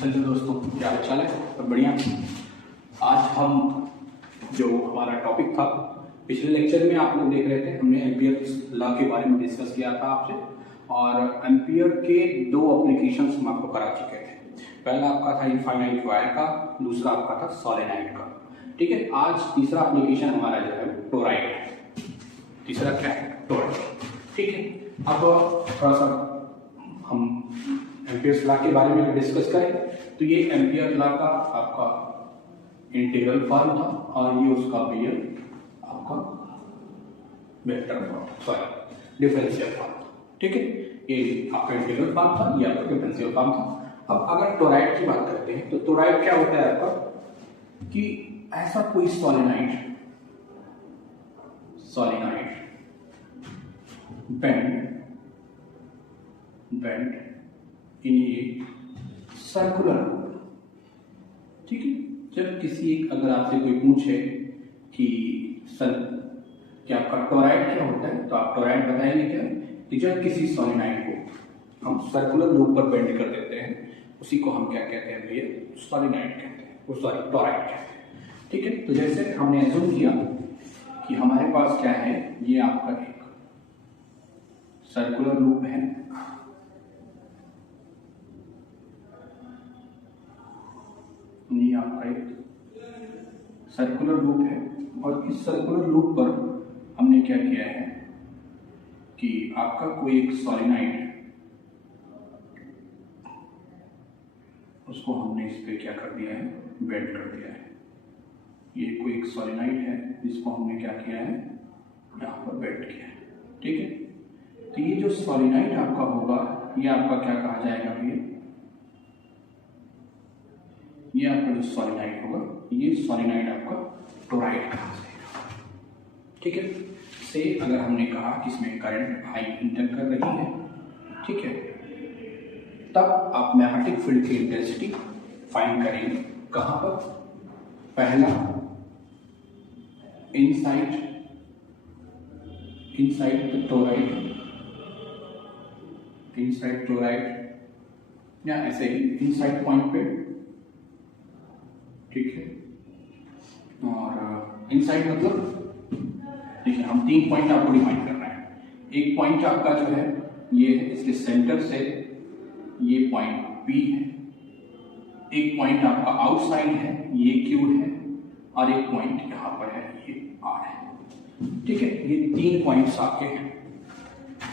Hello दोस्तों, क्या हाल चाल है? सब बढ़िया। आज हम जो हमारा टॉपिक था, पिछले लेक्चर में आप लोग देख रहे थे, हमने एम्पियर लॉ के बारे में डिस्कस किया था आपसे, और एम्पियर के दो एप्लीकेशंस हम आपको करा चुके थे। पहला आपका था इनफाइनाइट वायर का, दूसरा आपका था सोलेनॉइड का। ठीक है, आज तीसरा एप्लीकेशन हमारा जो है टोरॉइड है। तीसरा क्या है? टोरॉइड। ठीक है, अब थोड़ा सा हम एम्पियर्स लॉ के बारे में डिस्कस करें तो ये एम्पियर लॉ का आपका इंटीग्रल फॉर्म था और ये उसका भैया आपका vector form, sorry differential form था। ठीक है, ये आपका इंटीग्रल फॉर्म था, ये आपका डिफरेंशियल फॉर्म था। अब अगर टोरॉइड की बात करते हैं तो टोरॉइड क्या होता है आपका कि ऐसा कोई solenoid bend in a circular loop. ठीक है, जब किसी एक अगर आपसे कोई पूछे कि सर कि आपका टोरॉइड क्या होता है, तो आप टोरॉइड बताएंगे क्या कि जब किसी सोलेनॉइड को हम सर्कुलर लूप पर बेंड कर देते हैं, उसी को हम क्या कहते हैं भैया? सोलेनॉइड कहते हैं, वो सॉरी टोरॉइड कहते हैं। ठीक है, तो जैसे हमने एज्यूम किया कि हमारे पास क्या है, ये आपका एक सर्कुलर लूप है, ये आपका एक सर्कुलर लूप है, और इस सर्कुलर लूप पर हमने क्या किया है कि आपका कोई एक सोलेनॉइड, उसको हमने इस पे क्या कर दिया है? बेंड कर दिया है। ये कोई एक सोलेनॉइड है जिसको हमने क्या किया है? यहाँ पर बेंड किया है। ठीक है, तो ये जो सोलेनॉइड आपका होगा, ये आपका क्या कहा जाएगा भैया? ये आपका जो सोलेनॉइड होगा, ये सोलेनॉइड आपका टोरॉइड कहा जाएगा। ठीक है, से अगर हमने कहा कि इसमें करंट आई इंटर कर रही है, ठीक है, तब आप मैग्नेटिक फील्ड की इंटेंसिटी फाइंड करेंगे कहां पर? पहला इनसाइड द टोरॉइड, या ऐसे ही इनसाइड पॉइंट पे। ठीक है, और इनसाइड मतलब देखिए, हम 3 पॉइंट आपको डिफाइन करना है। एक पॉइंट आपका जो है ये है, इसके सेंटर से ये पॉइंट P है, एक पॉइंट आपका आउटसाइड है, ये Q है, और एक पॉइंट यहाँ पर है, ये R है। ठीक है, ये 3 पॉइंट्स आपके हैं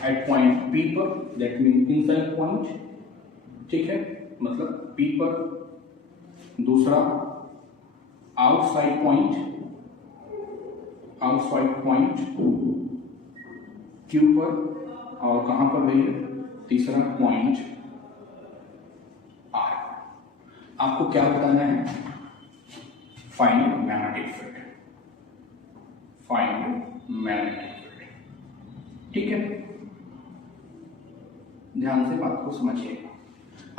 एट पॉइंट P पर, दैट मीन इनसाइड पॉइंट। ठीक है, मतलब P पर, दूसरा आउटसाइड पॉइंट Q पर, और कहां पर भैया? तीसरा पॉइंट R। आपको क्या बताना है? Find magnetic field. ठीक है, ध्यान से बात को समझिए।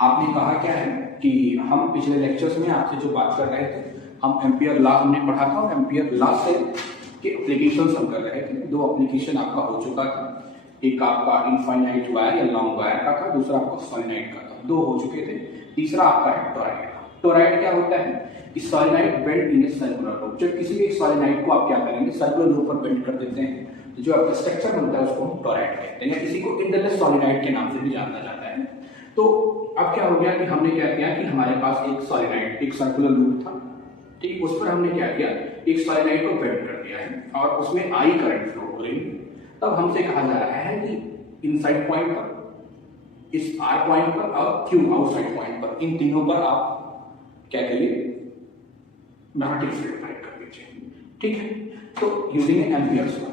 आपने कहा क्या है कि हम पिछले लेक्चर्स में आपसे जो बात कर रहे थे, हम एम्पियर लॉ हमने पढ़ा था, और एम्पियर लॉ से के एप्लीकेशंस हम कर रहे थे। 2 एप्लीकेशन आपका हो चुका था, एक आपका इनफाइनाइट वायर या लॉन्ग वायर का था, दूसरा आपका सोलेनॉइड का था। 2 हो चुके थे, तीसरा आपका है टोरॉइड का। टोरॉइड क्या होता है कि solenoid bend in a circular loop. जब किसी भी एक सोलेनॉइड को आप क्या करेंगे? सर्कुलर लूप पर बेंड कर देते हैं, तो जो आपका स्ट्रक्चर बनता है उसको हम टोरॉइड कहते हैं, या किसी को इंटरलेस सोलेनॉइड के नाम से भी जाना जाता है। तो अब क्या हो गया कि हमने क्या किया कि हमारे पास एक सोलेनॉइड, एक सर्कुलर लूप था, ठीक, उस पर हमने क्या किया? एक सोलेनॉइड को बेंड कर दिया है, और उसमें आई करंट फ्लो हो रही है। तब हमसे कहा जा रहा है कि इनसाइड पॉइंट पर, इस आर पॉइंट पर और क्यू आउटसाइड पॉइंट पर, इन तीनों पर आप क्या करिए? मैग्नेटिक फील्ड फाइंड कर लीजिए। ठीक है, तो using Ampere's law.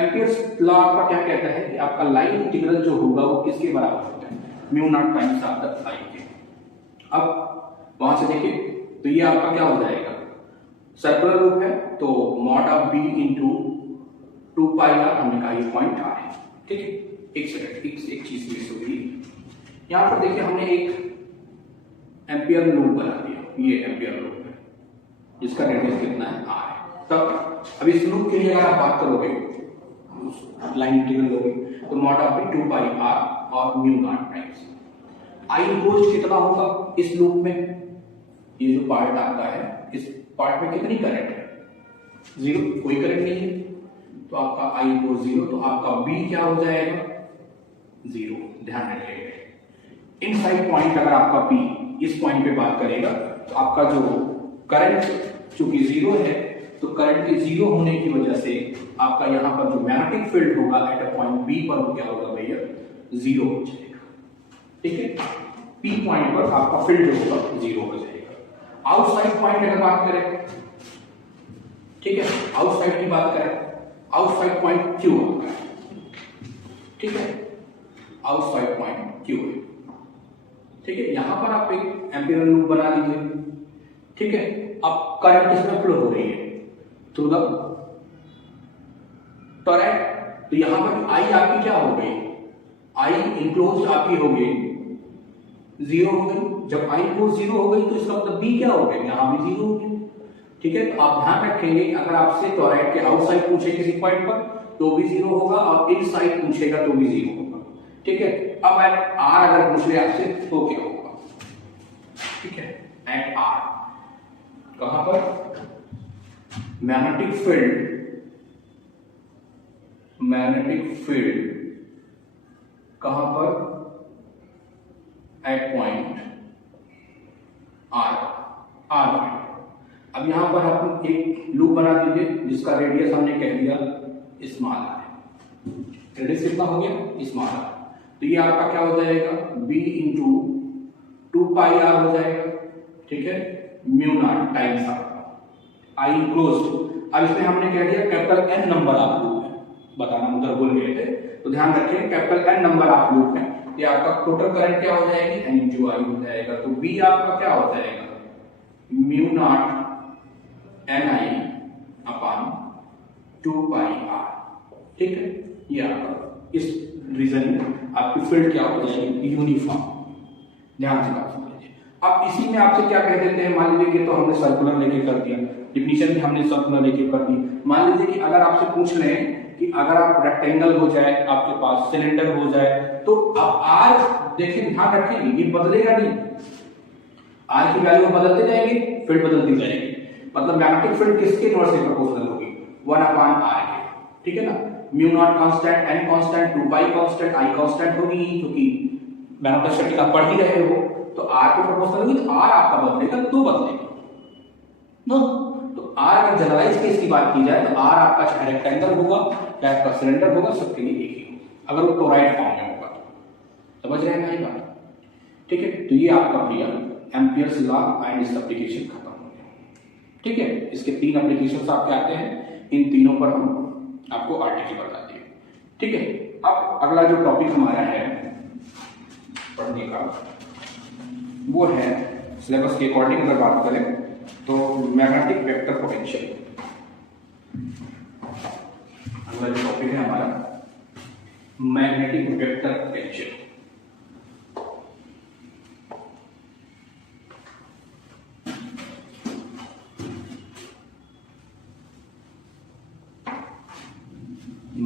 Ampere's law आपका क्या कहता है कि आपका लाइन इंटीग्रल जो होगा वो किसके बराबर होता है? Mu naught times of the I के। अब वहां से देखिए, तो ये आपका क्या हो जाएगा? सर्कुलर लूप है, तो mod of B into 2 pi R, हमने कहा ये पॉइंट आर है। ठीक है, एक सेकंड, एक चीज मिस हो गई। यहां पर देखिए, हमने एक एम्पियर लूप बना दिया, ये एम्पियर लूप है जिसका रेडियस कितना है? आर है। तब अब इस लूप के लिए अगर आप बात करोगे, लाइन इंटीग्रल होगी, तो mod of B 2 pi R और mu naught times I enclosed कितना होगा इस लूप में, ये जो पार्ट आपका है इस पार्ट में कितनी करंट है, 0, कोई करंट नहीं है, तो आपका आई इनक्लोज्ड 0, तो आपका बी क्या हो जाएगा 0। ध्यान रखिएगा इनसाइड पॉइंट अगर आपका पी इस पॉइंट पे बात करेगा तो आपका जो करंट चूंकि 0 है, तो करंट के 0 होने की वजह से आपका यहां पर जो मैग्नेटिक फील्ड होगा एट अ पॉइंट बी पर वो क्या होगा भैया 0 हो जाएगा। ठीक है, पी पॉइंट पर आपका फील्ड जो होगा 0 हो जाएगा। आउटसाइड पॉइंट अगर बात करें, ठीक है, आउटसाइड की बात करें, आउटसाइड पॉइंट क्यू होगा, ठीक है, आउटसाइड पॉइंट क्यू है। ठीक है, यहां पर आप एक एम्पियर लूप बना लीजिए। ठीक है, अब करंट इसमें फ्लो हो रही है थ्रू द टॉरॉइड, तो यहां पर आई आपकी क्या हो गई, आई इनक्लोज्ड आपकी हो गई 0 हो गई। जब आई इनक्लोज्ड 0 हो गई तो इसका मतलब बी क्या हो गया, यहां भी 0 हो गया। ठीक है, तो आप ध्यान रखेंगे अगर आपसे टॉरॉइड के आउटसाइड पूछे किसी पॉइंट पर तो भी 0 होगा और इनसाइड पूछेगा तो भी 0 होगा। ठीक है, अब एट आर अगर पूछ ले आपसे तो क्या होगा, ठीक है, एट आर कहां पर, मैग्नेटिक फील्ड कहां पर, एट पॉइंट आर पॉइंट। अब यहां पर आप एक लूप बना दीजिए जिसका रेडियस हमने कह दिया स्मॉल आर, रेडियस कितना हो गया स्मॉल आर, तो ये आपका क्या हो जाएगा b इंटू 2 पाई आर हो जाएगा। ठीक है, mu naught times R I enclosed. अब इसमें हमने कह दिया capital N number of loop है, बताना उधर भूल गए थे, तो ध्यान रखें capital N number of loop है, ये आपका टोटल करंट क्या हो जाएगी एन इंटू आई हो जाएगा, तो b आपका क्या हो जाएगा mu naught N I upon 2 pi R. ठीक है, ये आपका इस रीजन में आपकी फील्ड क्या हो जाएगी यूनिफॉर्म। ध्यान से बात समझिए। अब इसी में आपसे क्या कह देते हैं, मान लीजिए कि तो हमने सर्कुलर लेके कर दिया, डिफिनीशन भी हमने सर्कुलर लेके कर दी। मान लीजिए कि अगर आपसे पूछ लें कि अगर आप रेक्टेंगल हो जाए आपके पास, सिलेंडर हो जाए, तो अब आर देखिए ध्यान रखें ये बदलेगा नहीं, आर की वैल्यू बदलते जाएंगे, फील्ड बदलती जाएगी, मतलब मैग्नेटिक फील्ड किसके इनवर्सली प्रोपोर्शनल होगी 1 अपॉन आर के। ठीक है ना, mu naught constant, N constant, 2 pi constant, I constant होगी क्योंकि मैग्नेटोस्टैटिक आप पढ़ ही रहे हो, तो आर के प्रोपोर्शनल होगी, तो आर आपका बदलेगा तो बदलेगा ना। तो आर अगर जनरलाइज केस की बात की जाए तो आर आपका चाहे रेक्टेंगल होगा चाहे आपका सिलेंडर होगा, सबके लिए एक ही होगा अगर वो टोरॉइड फॉर्म में होगा। समझ रहे हैं भाई बात? ठीक है, तो ये आपका भैया एम्पियर्स लॉ एंड इसका एप्लीकेशन खत्म हो गया। ठीक है, इसके 3 एप्लीकेशंस आपके आते हैं, इन तीनों पर हम आपको आर्टिकल बता दिए। ठीक है, अब अगला जो टॉपिक हमारा है पढ़ने का वो है सिलेबस के अकॉर्डिंग अगर बात करें तो मैग्नेटिक वेक्टर पोटेंशियल। अगला जो टॉपिक है हमारा magnetic vector potential.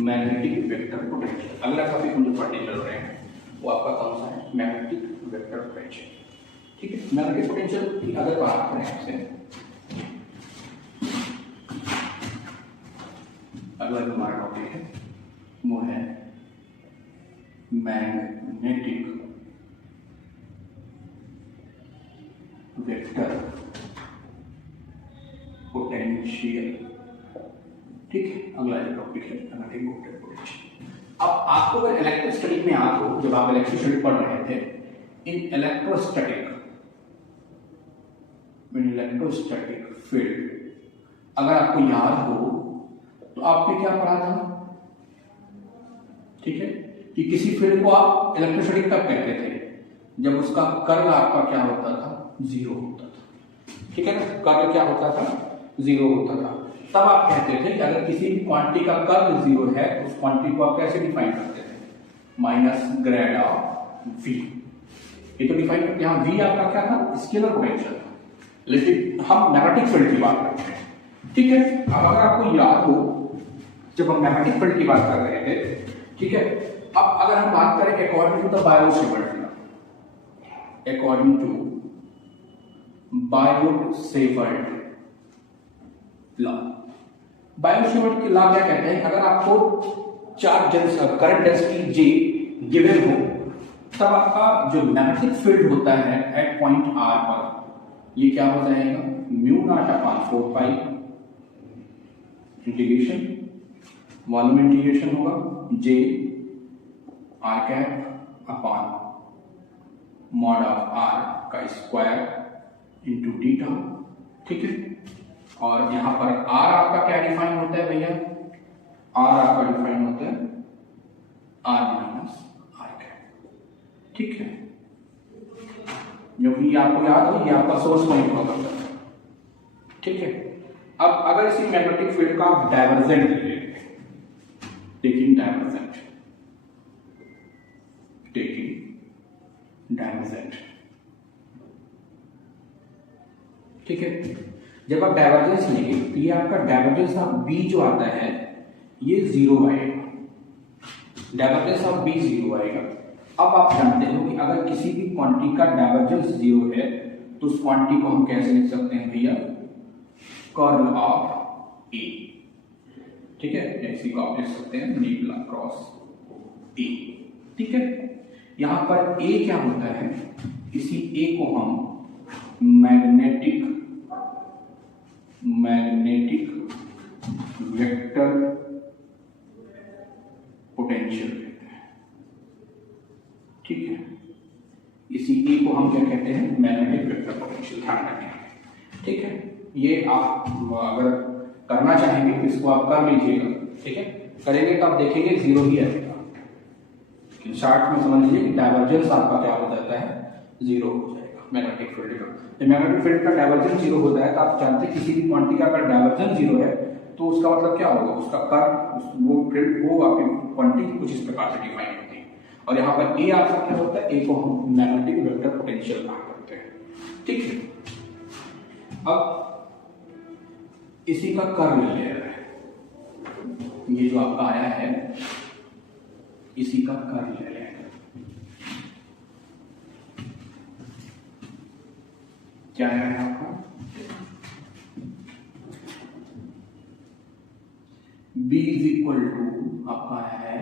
Magnetic vector potential अगला टॉपिक हम जो पढ़ने चल रहे हैं वो आपका कौन सा है, मैग्नेटिक वेक्टर पोटेंशियल। ठीक है, मैग्नेटिक पोटेंशियल की अगर बात करें आपसे, अगला जो हमारा टॉपिक है वो है मैग्नेटिक वेक्टर पोटेंशियल। ठीक है, अगला जो टॉपिक है मैग्नेटिक वेक्टर पोटेंशियल। अब आपको अगर इलेक्ट्रोस्टैटिक में याद हो, जब आप इलेक्ट्रोस्टैटिक पढ़ रहे थे, इन इलेक्ट्रोस्टैटिक फील्ड अगर आपको याद हो तो आपने क्या पढ़ा था, ठीक है, कि किसी फील्ड को आप इलेक्ट्रोस्टैटिक कब कहते थे, जब उसका कर्ल आपका क्या होता था 0 होता था। ठीक है ना, कर्ल क्या होता था 0 होता था, तब आप कहते थे कि अगर किसी भी क्वांटिटी का कर्ल 0 है उस क्वांटिटी को आप कैसे डिफाइन करते थे, माइनस ग्रेड ऑफ v। ये तो डिफाइन करते हैं, यहाँ v आपका क्या था स्केलर पोटेंशियल था, लेकिन हम मैग्नेटिक फील्ड की बात करते हैं। ठीक है, अब अगर आपको याद हो जब हम मैग्नेटिक फील्ड की बात कर रहे थे, ठीक है, अब अगर हम बात करें according to the Biot Savart law, according to Biot Savart law. Biot Savart की लॉ क्या कहते हैं, अगर आपको charge current density J given हो तब आपका जो मैग्नेटिक फील्ड होता है एट पॉइंट R पर ये क्या हो जाएगा, म्यू नॉट अपॉन 4 पाई इंटीग्रेशन वॉल्यूम इंटीग्रेशन होगा J R cap upon mod of R का स्क्वायर इंटू डीटा, ठीक है। और यहां पर R आपका क्या डिफाइन होता है भैया, R आपका डिफाइन होता है R माइनस R कैप, ठीक है। क्योंकि आपको याद हो ये आपका सोर्स पॉइंट हुआ करता है, ठीक है। अब अगर इसी मैग्नेटिक फील्ड का आप डाइवर्जेंट ले लेते हैं, टेकिंग डाइवर्जेंट ठीक है। जब आप डाइवर्जेंस लेंगे तो ये आपका डाइवर्जेंस ऑफ बी जो आता है ये 0 आएगा, डाइवर्जेंस ऑफ बी 0 आएगा। अब आप जानते हो कि अगर किसी भी क्वांटिटी का डाइवर्जेंस 0 है तो उस क्वांटिटी को हम कैसे लिख सकते हैं भैया, कर्ल ऑफ ए, ठीक है। इसी को आप लिख सकते हैं निबल क्रॉस ए, ठीक है। यहां पर ए क्या होता है, इसी ए को हम मैग्नेटिक वेक्टर पोटेंशियल कहते हैं, ठीक है। इसी ए को हम क्या कहते हैं, मैग्नेटिक वेक्टर पोटेंशियल, ध्यान रखें, ठीक है। ये आप अगर करना चाहेंगे तो इसको आप कर लीजिएगा, ठीक है। करेंगे तो आप देखेंगे 0 ही आएगा, शॉर्ट में समझ लीजिए कि डाइवर्जेंस आपका क्या हो जाता है, 0 हो जाएगा मैग्नेटिक फील्ड का। जब मैग्नेटिक फील्ड का डाइवर्जेंस 0 होता है तो आप जानते हैं किसी भी क्वांटिटी का अगर डाइवर्जेंस 0 है तो उसका मतलब क्या होगा, उसका कर्व वो फील्ड वो आपकी क्वांटिटी कुछ इस प्रकार से डिफाइन होती है। और यहाँ पर ए आपका क्या होता है, ए को हम मैग्नेटिक वेक्टर पोटेंशियल कहा करते हैं, ठीक है। अब इसी का कर्व ले रहा है, ये जो आपका आया है इसी का कर्व ले रहे हैं, क्या आया है आपका, B इज इक्वल टू आपका है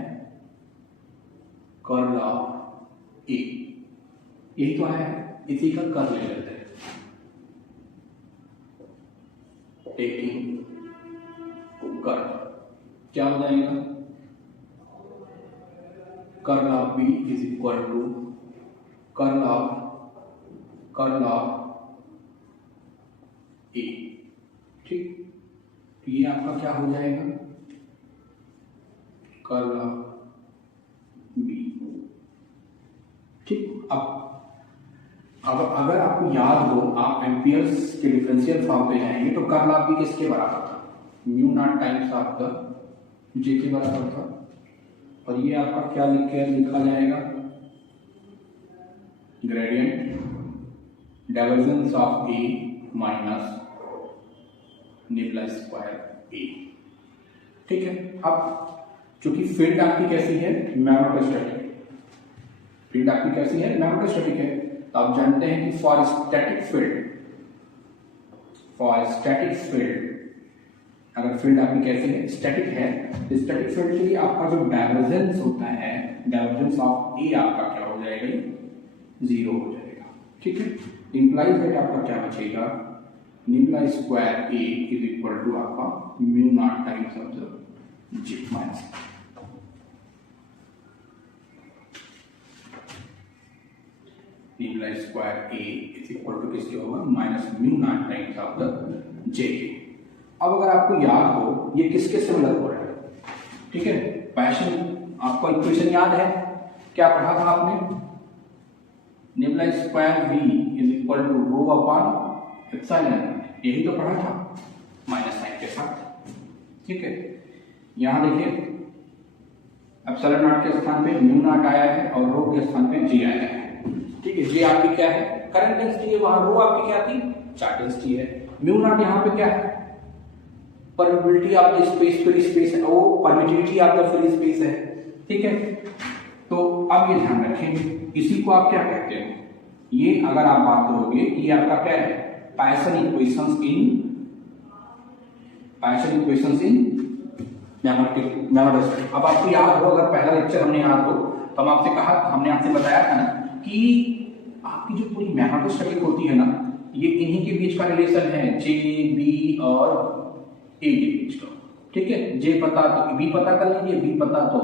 कर्ल ऑफ ए, यही तो है, इसी का कर्ल ले लेते हैं, टेकिंग कर्ल क्या हो जाएगा, curl of B is equal to curl of A, ठीक। तो ये आपका क्या हो जाएगा, कर्ल ऑफ बी, ठीक। अब अगर आपको याद हो, आप एम्पियर्स के डिफरेंशियल फॉर्म पे जाएंगे तो कर्ल ऑफ बी किसके बराबर था, mu naught times of the J के बराबर था। और ये आपका क्या लिखा जाएगा, gradient divergence of A minus nabla square A, ठीक है। अब चूंकि फील्ड आपकी कैसी है, मैग्नेटोस्टैटिक, फील्ड आपकी कैसी है, मैग्नेटोस्टैटिक है, तो आप जानते हैं कि फॉर स्टैटिक फील्ड अगर फील्ड आपकी कैसी है, स्टैटिक है, तो स्टैटिक फील्ड के लिए आपका जो डाइवर्जेंस होता है, डाइवर्जेंस ऑफ ए आपका क्या हो जाएगा, 0 हो जाएगा, ठीक है। इंप्लाइज दैट आपका क्या बचेगा, nabla square A is equal to आपका mu naught times of the J minus, nabla square A is equal to किसके होगा, minus mu naught times of the J. अब अगर आपको याद हो ये किसके सिमिलर हो रहा है, ठीक है। पैशन आपको इक्वेशन याद है, क्या पढ़ा था आपने, nabla square v is equal to rho upon epsilon, यही तो पढ़ा था माइनस साइन के साथ, ठीक है। यहां देखिए एप्सिलॉन नॉट के स्थान पे म्यू नॉट आया है और रो के स्थान पे जी आया है, ठीक है। जी आपकी क्या है, करंट डेंसिटी है, वहां रो आपकी क्या थी, चार्ज डेंसिटी है। म्यू नॉट यहाँ पे क्या है, permittivity of the space, free space है, वो permittivity of the free space है, ठीक है। तो अब ये ध्यान रखें, इसी को आप क्या कहते हो, ये अगर आप बात करोगे कि आपका क्या है, पाइसन इक्वेशंस इन मैथमेटिक्स। अब आपको याद हो, अगर पहला लेक्चर हमने याद हो तो हमने आपसे बताया था ना कि आपकी जो पूरी मैथमेटिक्स होती है ना, ये इन्हीं के बीच का रिलेशन है, जे बी और ए के बीच का। ठीक है, जे पता तो बी पता कर लीजिए, बी पता तो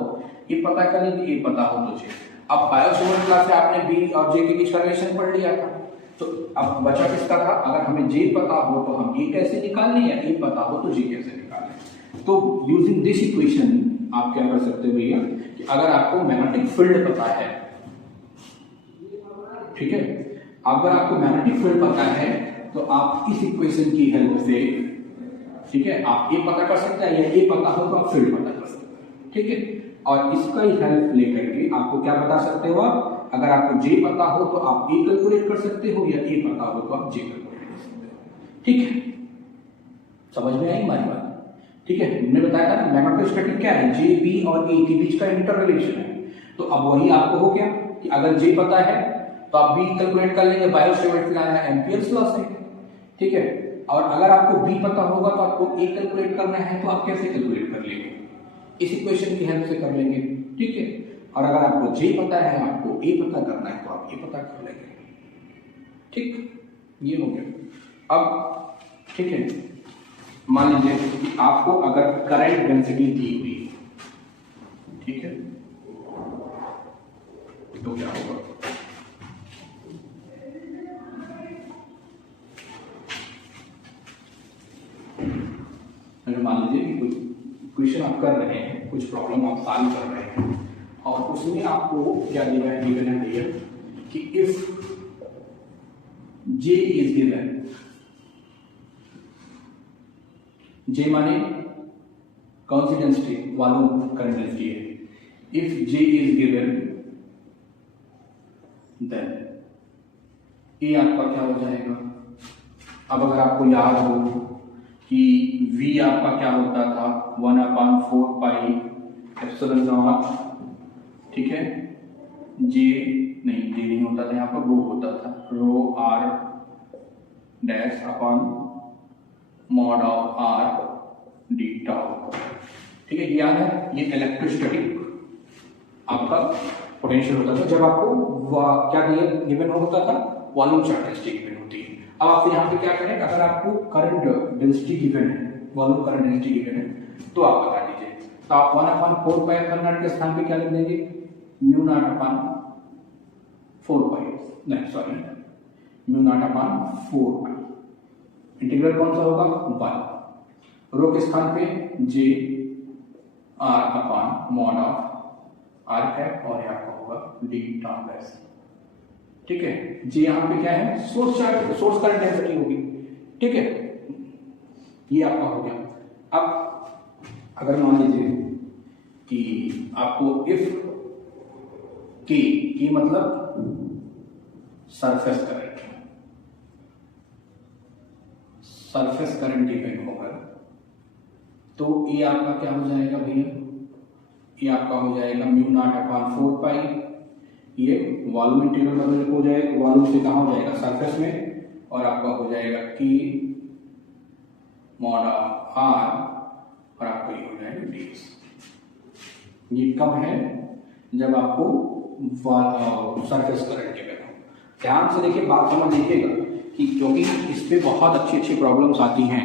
ए पता कर लीजिए, ए पता हो तो जे। अब बायोसेवर क्लास से आपने बी और जे के बीच का रिलेशन पढ़ लिया था, तो अब बचा किसका था, अगर हमें जे पता हो तो हम ए कैसे निकाल लें, या ए पता हो तो जे कैसे निकाल लें। तो यूजिंग दिस इक्वेशन आप क्या कर सकते हो भैया, कि अगर आपको मैग्नेटिक फील्ड पता है, ठीक है, अगर आपको मैग्नेटिक फील्ड पता है तो आप इस इक्वेशन की हेल्प से, ठीक है, आप ए पता कर सकते हैं, या ए पता हो तो आप फील्ड पता कर सकते हैं। ठीक है, और इसका ही हेल्प लेकर के आपको क्या बता सकते हो, आप अगर आपको जे पता हो तो आप ए कैलकुलेट कर सकते हो, या ए पता हो तो आप जे कैलकुलेट कर सकते हो। ठीक है, समझ में आई हमारी बात? ठीक है, हमने बताया था मैग्नेटोस्टैटिक क्या है, जे बी और ए के बीच का इंटर रिलेशन है। तो अब वही आपको हो गया कि अगर जे पता है तो आप बी कैलकुलेट कर लेंगे बायोसेवर्ट लॉ या एम्पियर्स लॉ से। ठीक है, और अगर आपको बी पता होगा तो आपको ए कैलकुलेट करना है, तो आप कैसे कैलकुलेट कर लेंगे, इस इक्वेशन की हेल्प से कर लेंगे। ठीक है, और अगर आपको जे पता है, आपको ए पता करना है, तो आप ए पता कर लेंगे। ठीक, ये हो गया। अब ठीक है, मान लीजिए कि आपको अगर करंट डेंसिटी दी हुई, ठीक है, तो क्या होगा, अगर मान लीजिए कि कोई क्वेश्चन आप कर रहे हैं, कुछ प्रॉब्लम आप सॉल्व कर रहे हैं, और उसमें आपको क्या दिया है, गिवन है भैया कि if J is given, J माने कौन सी डेंसिटी, वॉल्यूम करंट डेंसिटी है। If J is given then A आपका क्या हो जाएगा। अब अगर आपको याद हो कि v आपका क्या होता था, 1/4 पाई एप्सिलॉन नॉट, ठीक है, जे नहीं होता था, यहाँ पर रो होता था, रो r dash upon mod of r D tau. ठीक है, याद है, ये इलेक्ट्रोस्टैटिक आपका पोटेंशियल होता था जब आपको क्या गिवन होता था, वॉल्यूम चार्ज डेंसिटी गिवन होती है। अब आप यहाँ पे क्या करें, अगर आपको करंट डेंसिटी गिवन है, वॉल्यूम करंट डेंसिटी गिवन है, तो आप बता दीजिए। तो आप 1/4 पाई एप्सिलॉन के स्थान पे क्या लिख देंगे, म्यू नॉट अपॉन 4 पाई, नहीं sorry, mu naught upon 4 pi, integral कौन सा होगा, 1, रो के स्थान पे J R upon mod of R cap, और यहाँ पर होगा डी टाउ डैश। ठीक है, जी यहाँ पे क्या है, source charge, source current density होगी। ठीक है, ये आपका हो गया। अब अगर मान लीजिए कि आपको इफ के मतलब सरफेस करंट गिवन होगा, तो ये आपका क्या हो जाएगा भैया, ये आपका हो जाएगा म्यू नॉट अपॉन 4 पाई, ये वॉल्यूम इंटीग्रल बदल हो जाएगा, वॉल्यूम से कहाँ हो जाएगा, सरफेस में, और आपका हो जाएगा कि मॉड ऑफ आर, और आपको ये हो जाएगा डीएस। ये कब है, जब आपको सरफेस करंट गिवन हो। ध्यान से देखिए, बात समझ लीजिएगा कि क्योंकि इस पे बहुत अच्छी प्रॉब्लम्स आती हैं।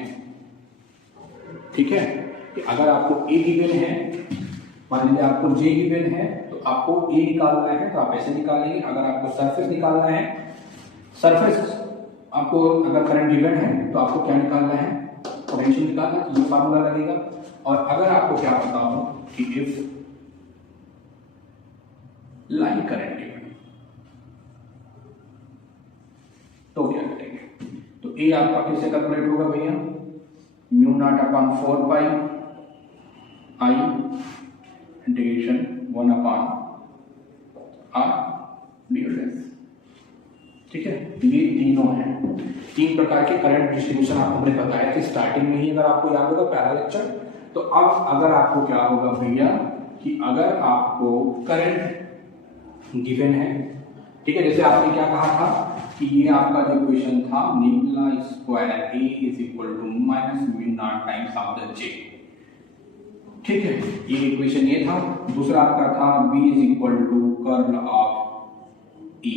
ठीक है, कि अगर आपको ए गिवन है, मान लीजिए आपको जे गिवन है, तो आपको ए निकालना है, तो आप ऐसे निकालेंगे। अगर आपको सरफेस निकालना है, सरफेस आपको अगर करंट गिवन है तो आपको क्या निकालना है, पोटेंशियल निकालना है, ये फार्मूला लगेगा। और अगर आपको क्या पता हो कि इफ लाइन करंट गिवन, तो क्या करेंगे, तो ए आपका कैसे कैलकुलेट होगा भैया, म्यू नॉट अपॉन 4 पाई आई इंटीग्रेशन 1/r ds। ठीक है, ये तीनों हैं, 3 प्रकार के करंट डिस्ट्रीब्यूशन आपको हमने बताया कि स्टार्टिंग में ही, अगर आपको याद होगा पहला लेक्चर। तो अब अगर आपको क्या होगा भैया कि अगर आपको करंट गिवन है, ठीक है, जैसे आपने क्या कहा था कि ये आपका जो इक्वेशन था निकला square A is equal to minus mu naught times of the J. ठीक है, ये इक्वेशन ये था। दूसरा आपका था b is equal to curl of e।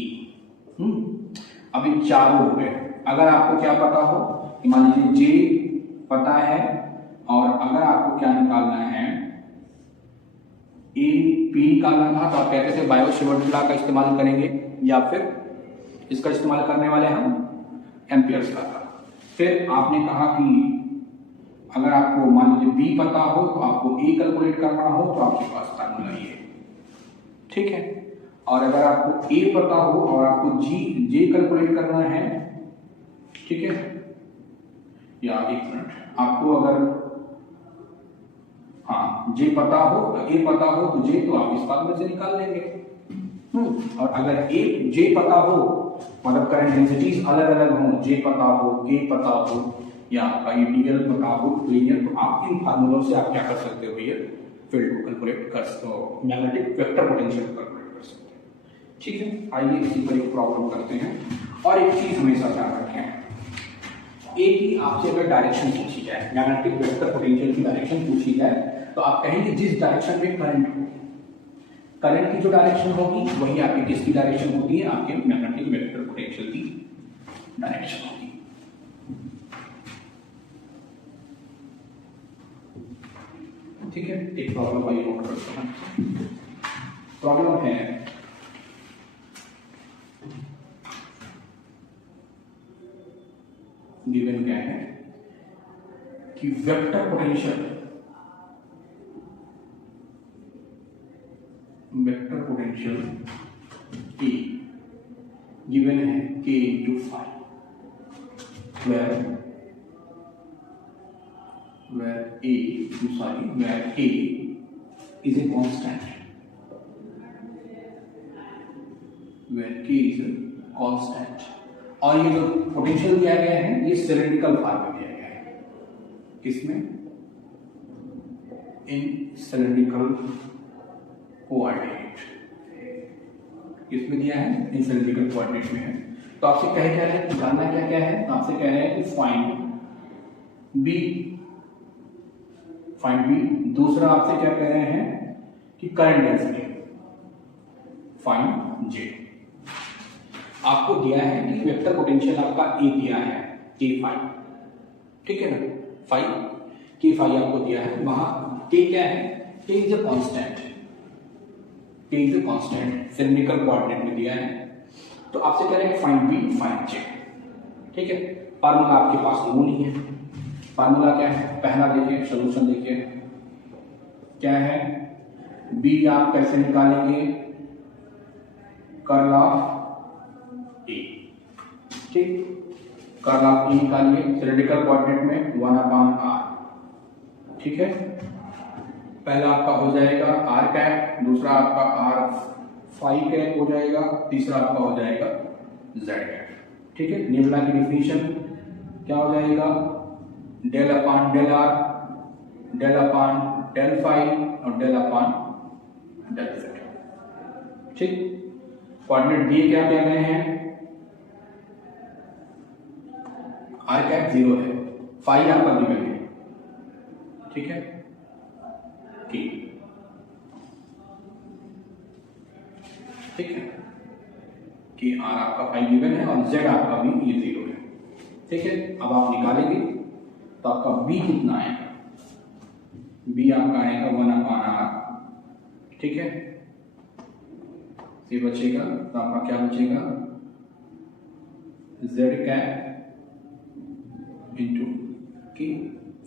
अभी चारों हो गए। अगर आपको क्या पता हो कि मान लीजिए जे पता है और अगर आपको क्या निकालना है ए पी निकालना था, तो आप कहते थे बायो-सेवर्ट लॉ का इस्तेमाल करेंगे या फिर इसका इस्तेमाल करने वाले हम एम्पियर्स का था। फिर आपने कहा कि अगर आपको मान लीजिए बी पता हो तो आपको ए कैलकुलेट करना हो तो आपके पास फार्मूला ये है। ठीक है, और अगर आपको ए पता हो और आपको जे कैलकुलेट करना है, ठीक है, या एक मिनट, आपको अगर हाँ जे पता हो ए पता हो तो जे तो आप इस फार्मूले से निकाल लेंगे। और अगर ए जे पता हो मतलब करंट डेंसिटीज अलग अलग हो, जे पता हो के पता हो या आपका ये डीएल पता हो लीनियर, तो आप इन फार्मूलों से आप क्या कर सकते हो भैया, फील्ड को कैलकुलेट कर सकते हो, मैग्नेटिक वेक्टर पोटेंशियल कैलकुलेट कर सकते हो। ठीक है, आइए इसी पर एक प्रॉब्लम करते हैं। और एक चीज हमेशा ध्यान रखें, ए की आपसे अगर डायरेक्शन पूछी जाए, मैग्नेटिक वेक्टर पोटेंशियल की डायरेक्शन पूछी जाए, तो आप कहेंगे जिस डायरेक्शन में करंट हो, करंट की जो डायरेक्शन होगी वही आपकी किसकी डायरेक्शन होती है, आपके मैग्नेटिक वेक्टर पोटेंशियल की डायरेक्शन होगी। ठीक है, एक प्रॉब्लम आइए नोट करते हैं। प्रॉब्लम है गिवन क्या है कि वेक्टर पोटेंशियल E given है k into phi, where a is a constant, और ये जो पोटेंशियल दिया गया है ये सिलेंड्रिकल फॉर्म में दिया गया है। किसमें? इन सिलेंड्रिकल कोऑर्डिनेट। किसमें दिया है? इन सिलेंड्रिकल कोऑर्डिनेट में है। तो आपसे कह क्या रहे हैं, जानना क्या क्या है, तो आपसे कह रहे हैं कि फाइंड बी। दूसरा आपसे क्या कह रहे हैं कि करंट डेंसिटी, फाइंड जे। आपको दिया है कि वेक्टर पोटेंशियल आपका ए दिया है के फाई, ठीक है ना, फाई के फाई आपको दिया है, वहां के क्या है, के is a constant, cylindrical coordinate में दिया है। तो आपसे कह रहे हैं फाइंड बी फाइंड जे। ठीक है, फार्मूला आपके पास वो नहीं है। फार्मूला क्या है, पहला देखिए, सॉल्यूशन देखिए क्या है। बी आप कैसे निकालेंगे, कर्ल ऑफ ए। ठीक, कर्ल ऑफ ए निकालिए, सिलेंड्रिकल कोऑर्डिनेट में 1/r। ठीक है, पहला आपका हो जाएगा r कैप, दूसरा आपका r फाई कैप हो जाएगा, तीसरा आपका हो जाएगा z कैप। ठीक है, निम्नला की डिफिनीशन क्या हो जाएगा, del upon del r, del upon del phi और डेल अपॉन डेल z। ठीक, कोऑर्डिनेट दिए क्या क्या गए हैं, r कैप 0 है, फाई आपका गिवन है, ठीक है, की, ठीक है, कि r आपका फाई गिवन है और z आपका भी ये 0 है। ठीक है, अब आप निकालेंगे तो आपका b कितना आएगा, b आपका आएगा 1/r। ठीक है, ये बचेगा तो आपका क्या बचेगा, z कैप इंटू के,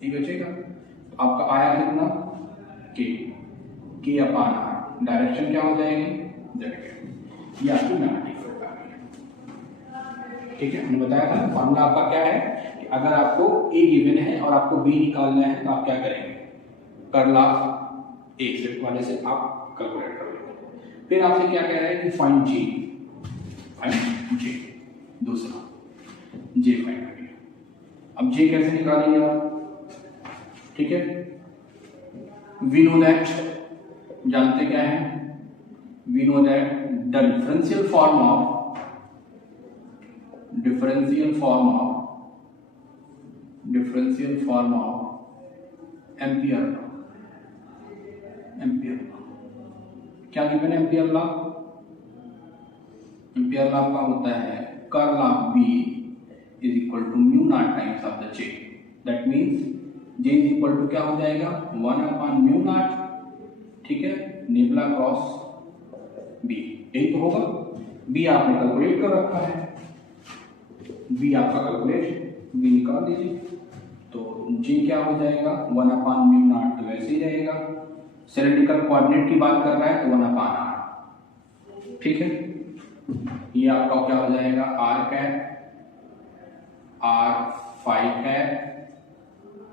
ये बचेगा। तो आपका आया कितना, के अपॉन r, डायरेक्शन क्या हो जाएगी, z कैप। ये आपकी मैग्नेटिक फील्ड आ गई। ठीक है, हमने बताया था फॉर्मूला आपका क्या है कि अगर आपको a गिवन है और आपको b निकालना है तो आप क्या करेंगे, कर्ल ऑफ a से वाले से आप कैलकुलेट कर लेंगे। फिर आपसे क्या कह रहा है कि फाइंड जे, दूसरा जे फाइंड करिए। अब जे कैसे निकालेंगे आप, ठीक है, वी नो दैट, जानते क्या है, we know that the differential form of differential form of Ampere law. क्या गिवन है एम्पियर लॉ? एम्पियर लॉ का होता है curl of B is equal to mu naught times of the J. That means J is equal to क्या हो जाएगा 1/μ0, ठीक है, निबला क्रॉस बी, यही तो होगा। बी आपने कैलकुलेट कर रखा है, बी आपका कैलकुलेट बी निकाल दीजिए, तो जे क्या हो जाएगा 1/μ0, तो वैसे ही रहेगा। सिलेंड्रिकल कोऑर्डिनेट की बात कर रहा है तो 1/r, ठीक है। ये आपका क्या हो जाएगा r cap, r phi cap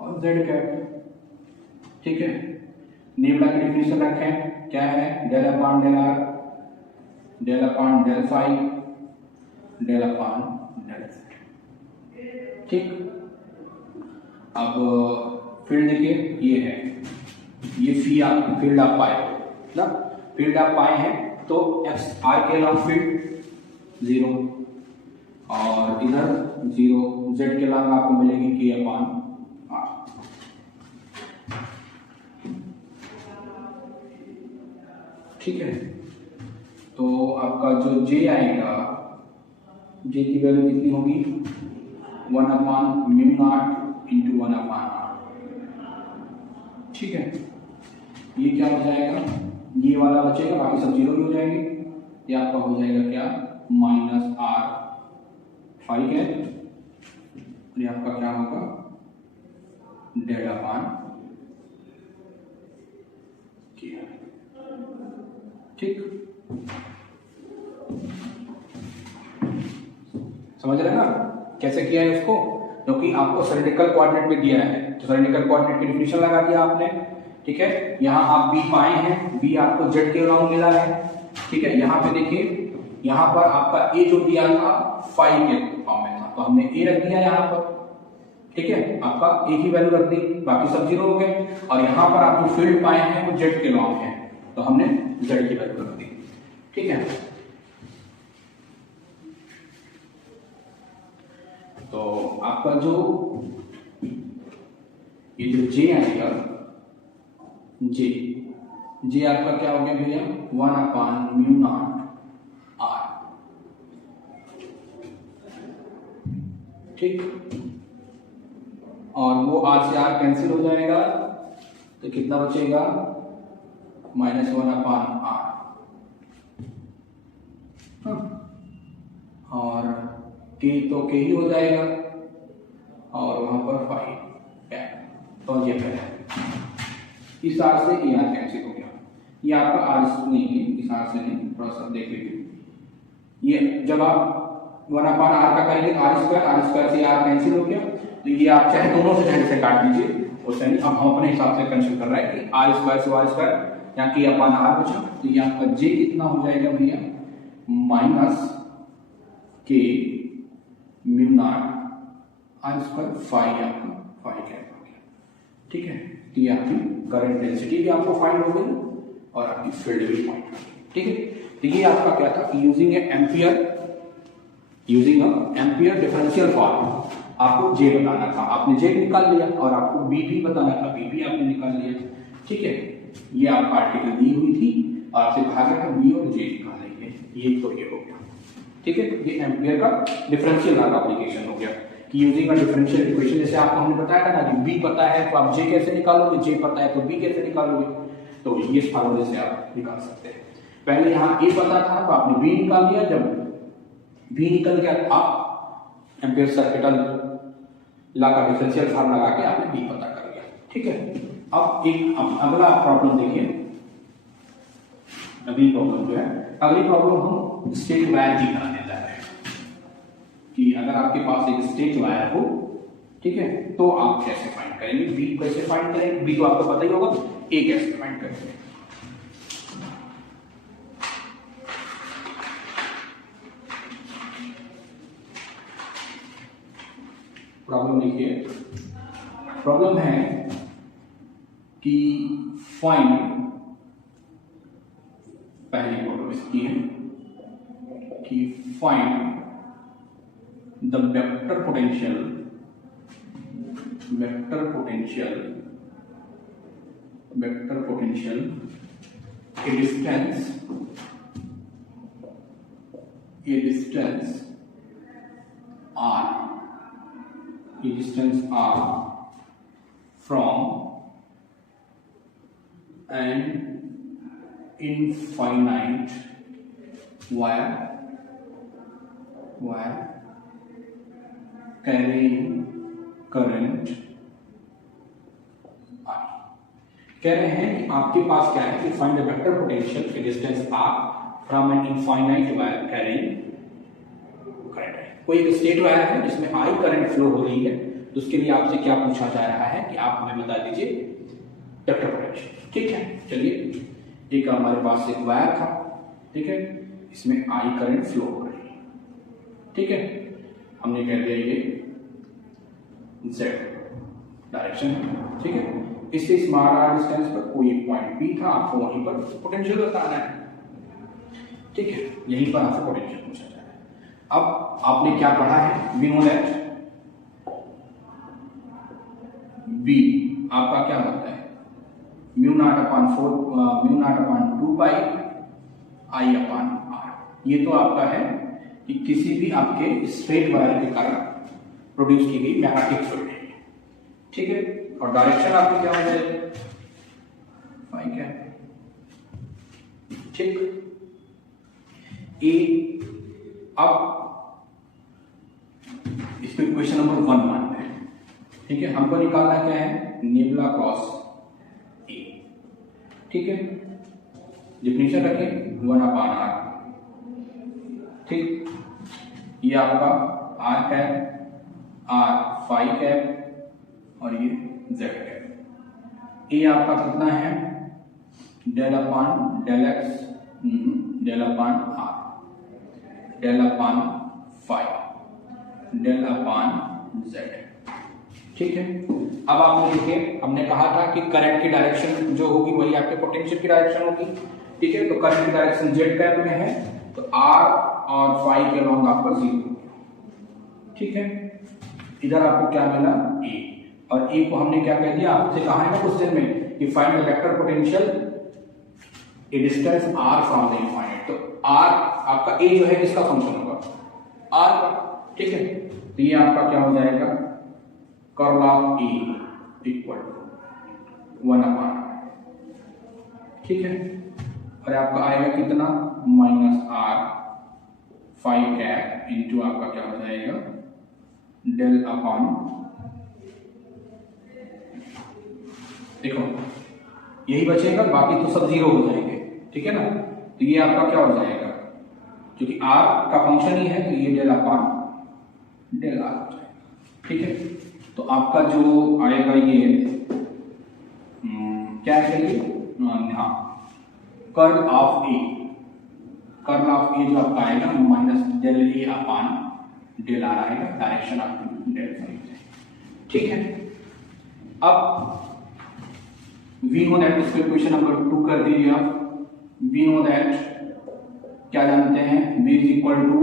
और z कैप, ठीक है। निबला की डिफिनेशन रखें, क्या है del upon del r, del upon del phi, del upon del z, ठीक। अब फील्ड देखिए, ये है, ये फील्ड आप पाए ना, फील्ड आप पाए हैं तो एक्स आर के अलावा फील्ड 0 और इधर 0, जेड के अलावा आपको मिलेगी के अपॉन आर, ठीक है। तो आपका जो जे आएगा, जे की वैल्यू कितनी होगी 1/μ0 इंटू 1/r, ठीक है। ये क्या हो जाएगा, ये वाला बचेगा, बाकी सब 0 हो जाएंगे। ये आपका हो जाएगा क्या -r फाई है, और ये आपका क्या होगा डेल अपॉन किया, ठीक। समझ रहे ना कैसे किया है इसको? क्योंकि आपको सिलेंड्रिकल कोऑर्डिनेट में दिया है, तो सिलेंड्रिकल कोऑर्डिनेट की डिफिनेशन लगा दिया आपने, ठीक है। यहाँ आप बी पाए हैं, बी आपको जेड के अराउंड मिला है, ठीक है। यहाँ पे देखिए, यहाँ पर आपका ए जो दिया था फाई के फॉर्म में था, तो हमने ए रख दिया यहाँ पर, ठीक है। आपका ए की वैल्यू रख दी, बाकी सब 0 हो गए। और यहाँ पर आप जो फील्ड पाए हैं वो जेड के अराउंड है, तो हमने जेड की वैल्यू रख दी, ठीक है। तो आपका जो ये जो जे आएगा, जे आपका क्या हो गया भैया 1/μ0 r, ठीक। और वो r से r कैंसिल हो जाएगा, तो कितना बचेगा -1/r, और के तो के ही हो जाएगा, और वहां पर फाई कैप, तो ये है इस आर से ये आर कैंसिल हो गया। ये आपका आर नहीं है, इस आर से नहीं, थोड़ा सा देख लीजिए। ये जब आप 1/r का करेंगे तो आर स्क्वायर से आर कैंसिल हो गया, तो ये आप चाहे दोनों से चाहे से काट दीजिए, उससे नहीं। अब हम अपने हिसाब से कंसीडर कर रहे हैं कि आर स्क्वायर से आर स्क्वायर, यहाँ के अपॉन आर बचा, तो ये आपका जे कितना हो जाएगा भैया -k μ0 r स्क्वायर फाई, आपका फाई कैप हो गया, ठीक है। तो ये आपकी करंट डेंसिटी भी आपको फाइंड हो गई और आपकी फील्ड भी फाइंड हो गई, ठीक है। तो ये आपका क्या था, यूजिंग एम्पियर डिफरेंशियल फॉर्म आपको जे बताना था, आपने जे निकाल लिया, और आपको बी भी बताना था, बी भी आपने निकाल लिया, ठीक है। ये आपका आर्टिकल दी हुई थी, आपसे कहा गया था बी और जे निकालेंगे, ये तो ये हो गया, ठीक है। ये एम्पियर का डिफरेंशियल लॉ का एप्लीकेशन हो गया कि यूजिंग अ डिफरेंशियल इक्वेशन, जैसे आपको हमने बताया था ना कि बी पता है तो आप जे कैसे निकालोगे, जे पता है तो बी कैसे निकालोगे, तो ये इस फार्मूले से आप निकाल सकते हैं। पहले यहाँ ए पता था तो आपने बी निकाल लिया, जब बी निकल गया आप एम्पियर सर्किटल लॉ का डिफरेंशियल फॉर्म लगा के आपने बी पता कर लिया, ठीक है। अब अगला प्रॉब्लम देखिए, अगली प्रॉब्लम जो है, अगली प्रॉब्लम हम स्टेट वायर की बनाने जा रहे हैं कि अगर आपके पास एक स्टेट वायर हो, ठीक है, तो आप कैसे फाइंड करेंगे, बी कैसे फाइंड करेंगे, बी तो आपको पता ही होगा, ए कैसे फाइंड करेंगे। प्रॉब्लम देखिए, प्रॉब्लम है कि फाइंड, पहली प्रॉब्लम इसकी है कि find the vector potential a distance r from an infinite wire carrying current I। कह रहे हैं कि आपके पास क्या है कि find the vector potential A distance r from an infinite wire carrying current. कोई एक स्टेट वायर है जिसमें I करंट फ्लो हो रही है, तो उसके लिए आपसे क्या पूछा जा रहा है कि आप हमें बता दीजिए वेक्टर पोटेंशियल। ठीक है, चलिए एक हमारे पास एक वायर था, ठीक है, इसमें I करंट फ्लो हो रही है, ठीक है, हमने कह दिया ये z डायरेक्शन है, ठीक है। इससे स्मॉल r डिस्टेंस पर कोई एक पॉइंट P था, आपको वहीं पर पोटेंशियल बताना है, ठीक है, यहीं पर आपसे पोटेंशियल पूछा जा रहा है। अब आपने क्या पढ़ा है, वी नो दैट V आपका क्या होता है mu naught upon 2 pi I upon r। ये तो आपका है कि किसी भी आपके स्ट्रेट वायर के कारण प्रोड्यूस की गई मैग्नेटिक फील्ड है, ठीक है। और डायरेक्शन आपकी क्या हो जाएगी, फाई कैप, ठीक। ए अब इसको इक्वेशन नंबर 1 मानते हैं, ठीक है। हमको निकालना क्या है, नेबुला क्रॉस ए, ठीक है। डिफिनेशन रखें 1 अपॉन r, ठीक। ये आपका r cap, r phi cap और ये z कैप। ए आपका कितना है, del upon del x, del upon r, del upon phi, del upon z, ठीक है। अब आपने देखिए, हमने कहा था कि करंट की डायरेक्शन जो होगी वही आपके पोटेंशियल की डायरेक्शन होगी, ठीक है। तो करंट की डायरेक्शन z कैप में है, तो r और फाई के लॉन्ग आपका 0, ठीक है। इधर आपको क्या मिला, a, और a को हमने क्या कह दिया, आपसे कहा है ना क्वेश्चन में कि find the vector potential A distance r from the infinite. तो r आपका a जो है किसका फंक्शन होगा, r का, ठीक है। तो ये आपका क्या हो जाएगा, curl of a equal to 1 upon r, ठीक है। और आपका आएगा कितना, minus r phi cap into आपका क्या हो जाएगा, डेल अपॉन, देखो यही बचेगा, बाकी तो सब 0 हो जाएंगे, ठीक है ना। तो ये आपका क्या हो जाएगा, क्योंकि r का फंक्शन ही है, तो ये डेल अपॉन डेल r हो जाएगा, ठीक है। तो आपका जो आएगा ये क्या है, हाँ, कर्ल ऑफ ए जो आपका आएगा minus del A upon del R आएगा, डायरेक्शन आपकी डेल फाई, ठीक है। अब वी नो दैट, इसको इक्वेशन नंबर 2 कर दीजिए आप। वी नो दैट क्या जानते हैं, b is equal to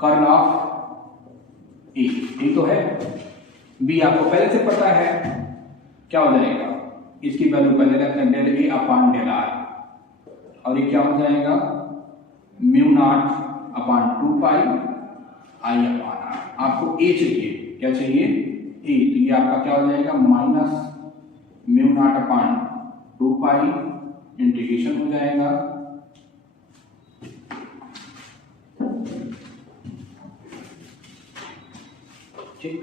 curl of A तो है, b आपको पहले से पता है, क्या हो जाएगा, इसकी वैल्यू पहले रखते हैं, del A upon del R, और ये क्या हो जाएगा, mu naught upon 2 pi I upon R. आपको a चाहिए, क्या चाहिए, a, तो ये आपका क्या हो जाएगा, माइनस म्यू नॉट अपॉन 2 पाई इंटीग्रेशन हो जाएगा, ठीक।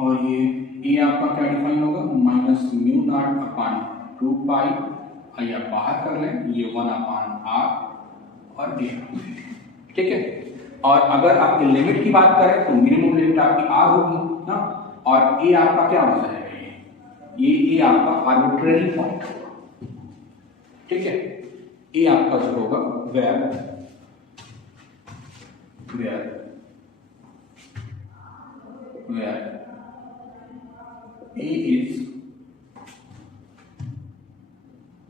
और ये आपका क्या डिफाइन होगा, माइनस म्यू नॉट अपॉन 2 पाई, आई आप बाहर कर लें, ये 1 अपॉन r और d, ठीक है। और अगर आपके लिमिट की बात करें तो मिनिमम लिमिट आपकी r होगी ना, और a आपका क्या हो जाएगा, ये a आपका आर्बिट्रेरी पॉइंट होगा, ठीक है। a आपका जो होगा वेयर a is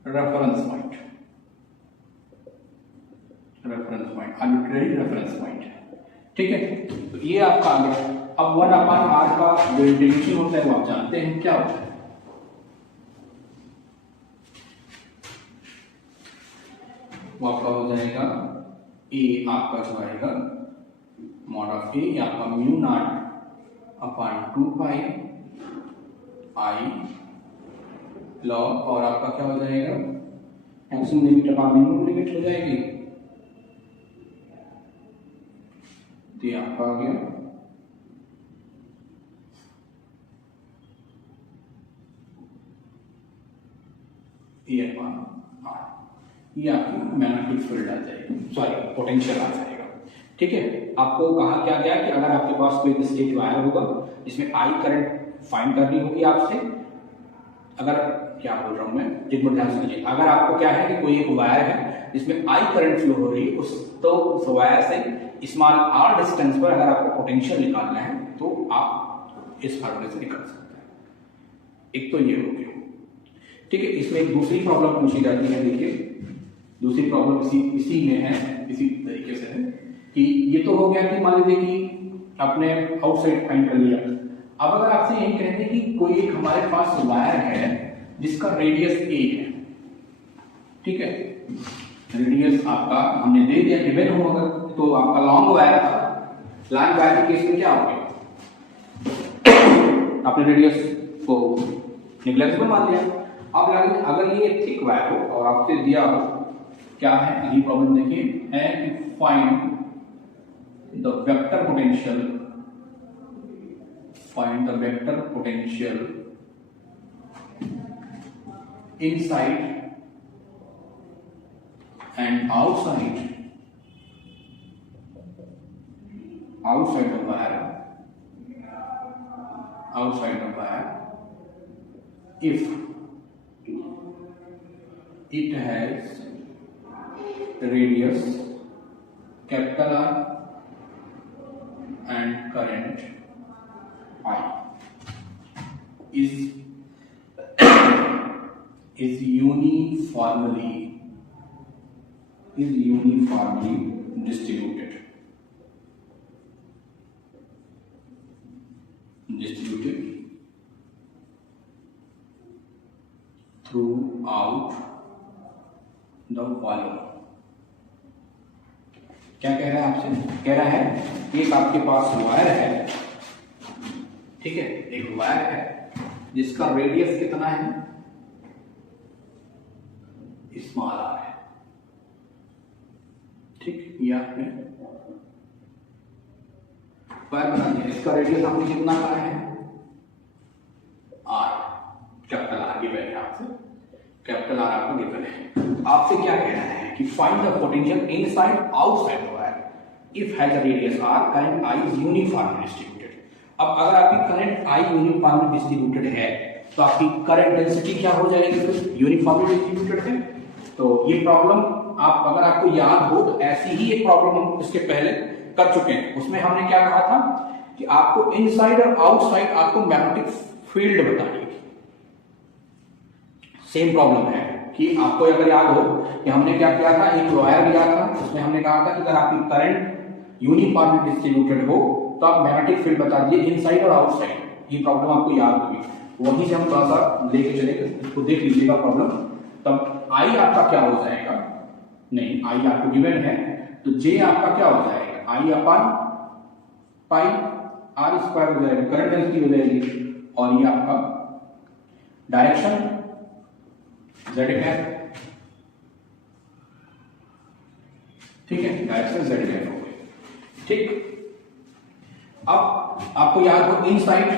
reference point, reference point, arbitrary reference point, ठीक है। तो ये आपका आ गया। अब 1/r का जो इंटीग्रेशन होता है वो आप जानते हैं क्या होता है, वो आपका हो जाएगा ए, आपका जो आएगा मॉड ऑफ ए आपका mu naught upon 2 pi I log, और आपका क्या हो जाएगा maximum limit upon minimum limit हो जाएगी, तो ये आपका आ गया ए अपॉन आर, ये आपकी मैग्नेटिक फील्ड आ जाएगी, सॉरी पोटेंशियल आ जाएगा, ठीक है। आपको कहा क्या गया कि अगर आपके पास कोई स्टेट वायर होगा जिसमें आई करंट फाइंड करनी होगी आपसे, अगर क्या बोल रहा हूं मैं, एक बार ध्यान सुनिए, अगर आपको क्या है कि कोई एक वायर है जिसमें आई करंट फ्लो हो रही है उस वायर से स्मॉल आर डिस्टेंस पर अगर आपको पोटेंशियल निकालना है तो आप इस फार्मूले से निकाल सकते हैं। एक तो ये हो गया, ठीक है। इसमें एक दूसरी प्रॉब्लम पूछी जाती है, देखिए दूसरी प्रॉब्लम इसी में है, इसी तरीके से है कि ये तो हो गया कि मान लीजिए कि आपने आउटसाइड फाइंड कर लिया। अब अगर आपसे यही कहते हैं कि कोई एक हमारे पास वायर है जिसका रेडियस ए है, ठीक है, रेडियस आपका हमने दे दिया गिवन हो, अगर तो आपका लॉन्ग वायर था, लॉन्ग वायर के केस में क्या हो गया, आपने रेडियस को निग्लेक्टेबल मान लिया। अब अगर ये थिक वायर हो और आपसे दिया हो क्या है, अगली प्रॉब्लम देखिए है कि find the vector potential, find the vector potential inside and outside the wire, outside the wire if it has radius capital R and current I is uniformly distributed throughout the volume। क्या कह रहा है आपसे, कह रहा है कि एक आपके पास वायर है, ठीक है, एक वायर है जिसका रेडियस कितना है, स्मॉल आर है, ठीक, ये आपने वायर बना दिया, इसका रेडियस आपने कितना कहा है, आर, कैपिटल आर गिवन है आपसे, कैपिटल आर आपको गिवन है। आपसे क्या कहना है कि find the potential inside outside the wire if has a radius R, current I is uniformly distributed. अब अगर आपकी करंट आई यूनिफॉर्मली डिस्ट्रीब्यूटेड है तो आपकी करंट डेंसिटी क्या हो जाएगी, फिर यूनिफॉर्मली डिस्ट्रीब्यूटेड है। तो ये प्रॉब्लम आप अगर आपको याद हो तो ऐसी ही एक प्रॉब्लम हम इसके पहले कर चुके हैं, उसमें हमने क्या कहा था कि आपको इनसाइड और आउटसाइड आपको मैग्नेटिक फील्ड बतानी है। सेम प्रॉब्लम है कि आपको अगर याद हो कि हमने क्या किया था, एक वायर लिया था, उसमें हमने कहा था कि अगर आपकी करंट यूनिफॉर्मली डिस्ट्रीब्यूटेड हो तो आप मैग्नेटिक फील्ड बता दिए इनसाइड और आउटसाइड। ये प्रॉब्लम आपको याद होगी, वहीं से हम थोड़ा सा लेके चलेंगे, इसको देख लीजिएगा प्रॉब्लम। तब आई आपका क्या हो जाएगा, नहीं आई आपको गिवन है तो जे आपका क्या हो जाएगा, आई अपॉन पाई आर स्क्वायर हो जाएगा, करंट डेंसिटी हो जाएगी, और ये आपका डायरेक्शन जेड कैप, ठीक है, डायरेक्शन जेड कैप हो गई, ठीक। अब आपको याद हो इनसाइड,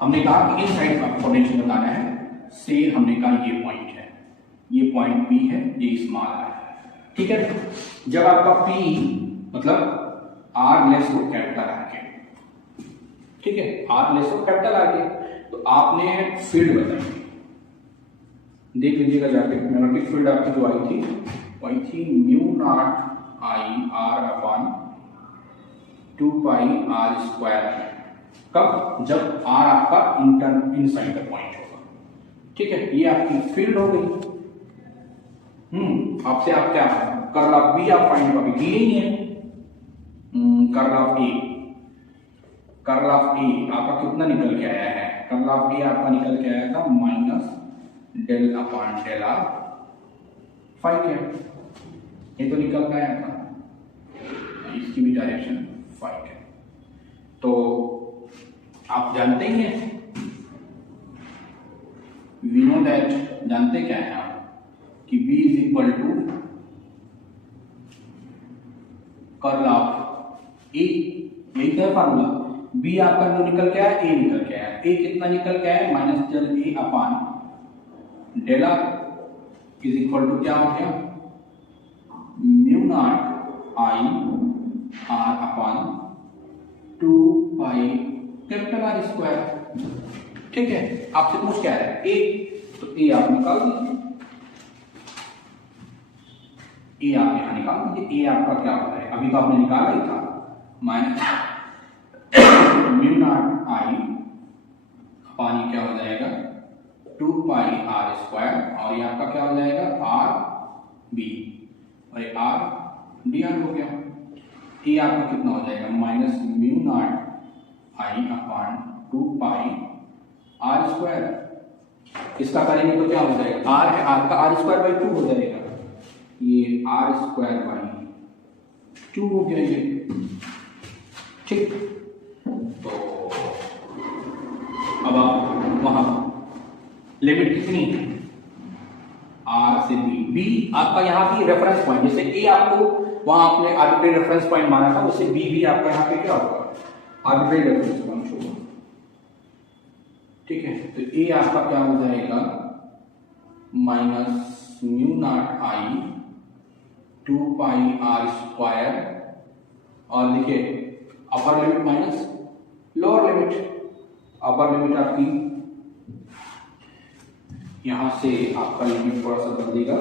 हमने कहा कि इनसाइड का पोटेंशियल बताना है, से हमने कहा ये पॉइंट है, ये पॉइंट पी है, ये स्मॉल है, ठीक है। जब आपका पी मतलब आर लेस हो कैपिटल आर के, ठीक है, आर लेस हो कैपिटल आर के, तो आपने फील्ड बताई, देख लीजिएगा जाके, मैग्नेटिक फील्ड आपकी जो आई थी mu naught I R upon 2 pi R square. कब, जब आर आपका इनसाइड द पॉइंट होगा, ठीक है, ये आपकी फील्ड हो गई। आपसे आप क्या कर्ल ऑफ बी आप फाइंड अभी किए ही है। Curl of A, curl of A आपका कितना निकल के आया है? कर्ल ऑफ ए आपका निकल के आया था minus del upon del R five है, ये तो निकल के आया था, इसकी भी डायरेक्शन फाइव है। तो आप जानते ही हैं, वी नो दैट, जानते क्या है आप कि B is equal to curl of A, यही तो है फार्मूला। B आपका जो निकल के आया, A निकल के आया, A कितना निकल के आया? Minus del A upon del R is equal to क्या हो गया? Mu naught I R upon 2 pi capital R square. ठीक है, आपसे पूछ क्या है? ए, तो ए आप निकाल दीजिए, ए आप यहां निकाल दीजिए। ए आपका क्या होता है? अभी तो आपने निकाला ही था, माइनस म्यू नॉट आई पानी क्या हो जाएगा? 2 पाई आर स्क्वायर, और ये आपका क्या हो जाएगा? आर बी, और ये आर डी आर हो गया। ए आपका कितना हो जाएगा? Minus mu naught I upon 2 pi R square. इसका करेंगे तो क्या हो जाएगा? आर है, आर का आर स्क्वायर बाई 2 हो जाएगा, ये आर स्क्वायर बाई 2 हो गया ये। ठीक, तो अब आप वहां लिमिट कितनी है? आर से बी, बी आपका यहाँ भी रेफरेंस पॉइंट, जैसे ए आपको वहां आपने आर्बिट्रेरी रेफरेंस पॉइंट माना था, उससे बी भी आपका यहाँ पे क्या होगा? आर्बिट्रेरी रेफरेंस पॉइंट होगा। ठीक है, तो ए आपका क्या हो जाएगा? Minus mu naught I 2 pi R square, और देखिए upper limit minus lower limit. Upper limit आपकी यहां से आपका लिमिट थोड़ा सा बदलेगा,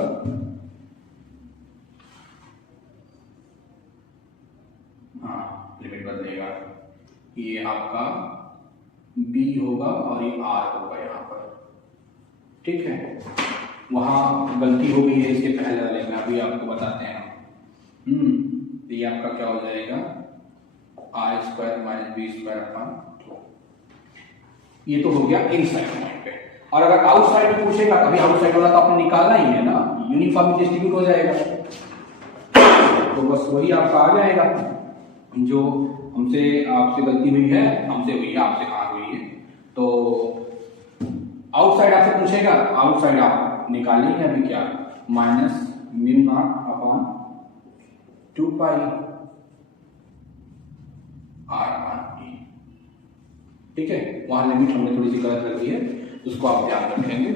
हाँ लिमिट बदलेगा, ये आपका b होगा और ये r होगा यहाँ पर। ठीक है, वहां गलती हो गई है इसके पहले वाले में, अभी आपको बताते हैं हम। ये आपका क्या हो जाएगा? R square minus B square upon 2। ये तो हो गया इन साइड पॉइंट पे। और अगर आउट साइड में पूछेगा, अभी आउट साइड वाला तो आपने निकालना ही है ना, यूनिफॉर्म डिस्ट्रीब्यूट हो जाएगा, तो बस वही आपका आ जाएगा। जो हमसे आपसे गलती हुई है, हमसे हुई है, आपसे कहाँ हुई है। तो आउटसाइड आपसे पूछेगा, आउटसाइड आप निकालेंगे अभी क्या? Minus mu naught upon 2 pi R upon A. ठीक है, वहां लिमिट हमने थोड़ी सी गलत रख दी है, उसको आप ध्यान रखेंगे।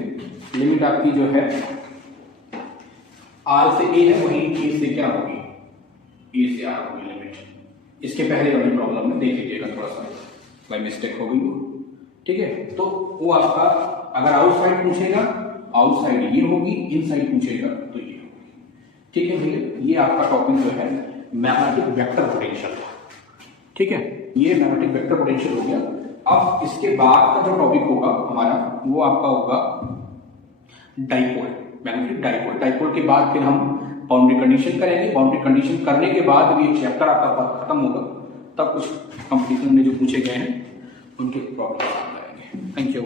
लिमिट आपकी जो है आर से ए है, वही ए से क्या होगी? ए से आर होगी लिमिट। इसके पहले वाली प्रॉब्लम में देख लीजिएगा, थोड़ा सा बाई मिस्टेक हो गई वो। ठीक है, तो वो आपका अगर आउटसाइड पूछेगा, आउटसाइड ये होगी, इनसाइड पूछेगा तो ये होगी। ठीक है भैया, ये आपका टॉपिक जो है मैग्नेटिक वेक्टर पोटेंशियल था। ठीक है, ये मैग्नेटिक वेक्टर पोटेंशियल हो गया। अब इसके बाद का जो टॉपिक होगा हमारा, वो आपका होगा डाइपोल, मैग्नेटिक डाइपोल। डाइपोल के बाद फिर हम बाउंड्री कंडीशन करेंगे। बाउंड्री कंडीशन करने के बाद ये चैप्टर आपका खत्म होगा, तब कुछ कंपटीशन में जो पूछे गए हैं उनके प्रॉब्लम आ जाएंगे। Thank you.